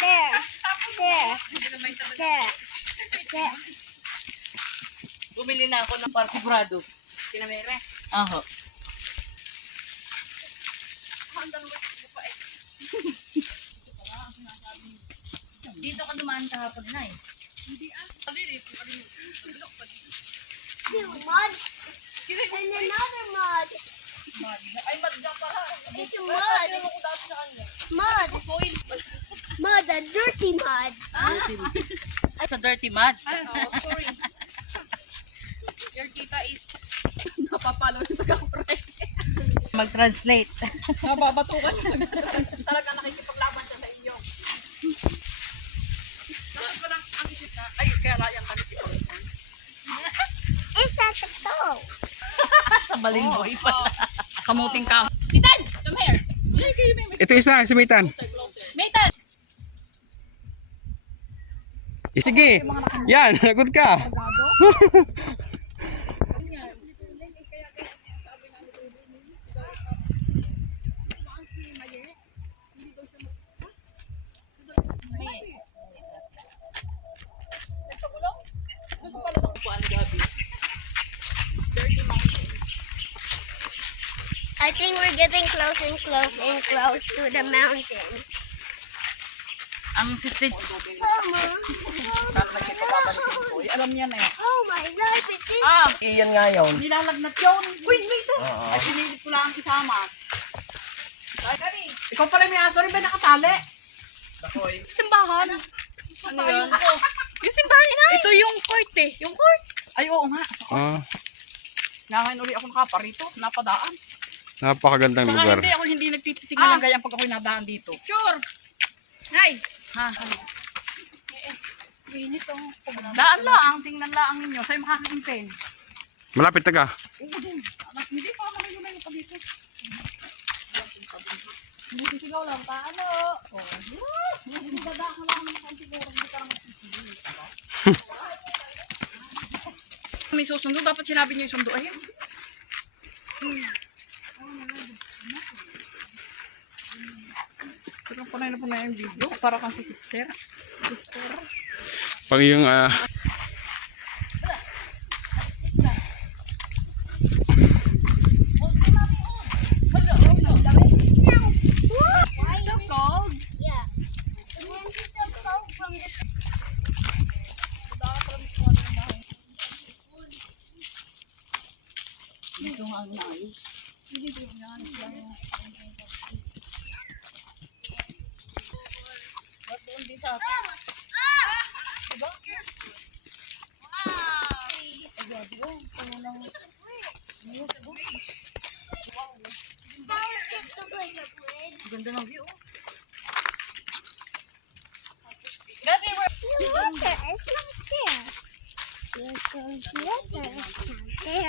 There. There. There. There. Bumili na ako ng para sigurado. Kinamere. Aho. Dito ka dumaan kahapon na eh. Two mud. And another mud. Ay, madga pa. It's a mud. Mud. Mud. A dirty mud. Sa dirty mud. Sorry. Your tita is napapalo sa taga-correct. Mag-translate. Nababatukan yung talaga nakikipaglaban siya sa inyo. Ay, kaya layang ka nito. It's at the toe. Sa balinghoy pa. Kamuting ka. Titan! Come here! Ito isa, si Mitan. Nathan! Sige. Yan, lagot ka. I think we're getting close and close and close to the mountain. Ang sister, Mama. Alam niya na eh. Oh my life, it is. Iyan nga yun. Nilalagnat yun. Wait, wait. Ay, pinilit ko lang ang kasama. Ay, Kari. Ikaw pala may aso rin ba nakatali? Simbahan. Ano yun? Yung simbahan na. Ito yung court eh. Yung court. Ay, oo nga. Nangayon uli ako nakaparito. Napadaan. Napakagandang Saka lugar. hindi nagtititingnan ng gayang pag ako'y nadaan dito. Sure. Nay. Ha? Daan lang. Tingnan lang ninyo. Sa'yo makakakimpin. Malapit na ka. Hindi pa kami yun na dito. Hindi sigaw lang. Paano? Hindi dadaan ko lang naman siguro. Hindi ka lang magsisigil. May susundo. Dapat sinabi niyo yung sundo. Ayun. Pero panay na yung video. Para kang si sister. Pag yung So cold. Yeah. And then it's so cold from the Dito nga ang naayos. Dito nga ang Ba't doon din sa akin? Diba? Ganda ng view. water. It's not there. There's water. It's not there.